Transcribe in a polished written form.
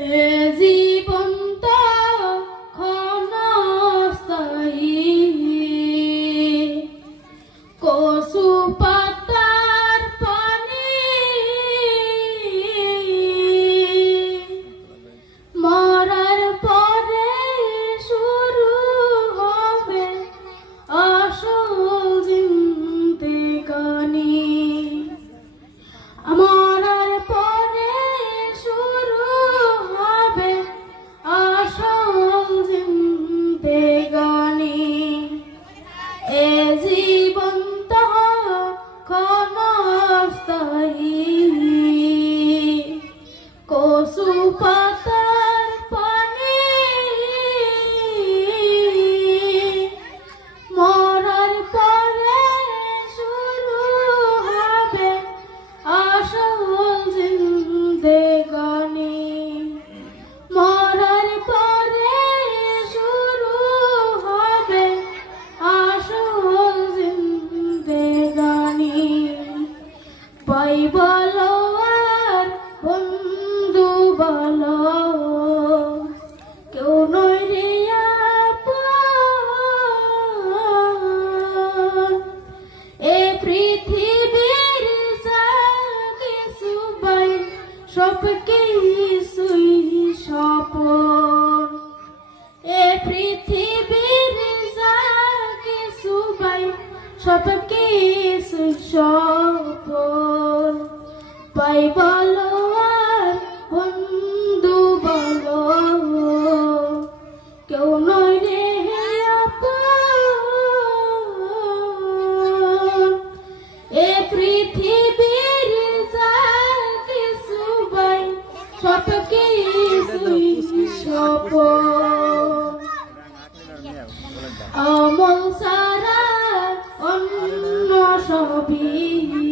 এ জীবন তো ক্ষণস্থায়ী, কচু পাতার পানি মরার পরে শুরু হবে আসল জিন্দেগানি। মরার পরে শুরু হবে আসল জিন্দেগানি। এ জীবন তো ক্ষণস্থায়ী, কচু পাতার পানি মরার পরে শুরু হবে আসল জিন্দেগানি। মরার পরে শুরু হবে আসল জিন্দেগানি। ভাই বলো আর বন্ধু বলো, কেউ নয় রে আপন। এ পৃথিবীর যা কিছু পাই সব কিছুই স্বপন। এ পৃথিবীর যা কিছু পাই সব কিছুই স্বপন। ভাই বলো আর বন্ধু বলো, কেউ নয় রে আপন। এ পৃথিবীর যা কিছু পাই সব কিছুই স্বপন। আমল ছাড়া অন্য সবই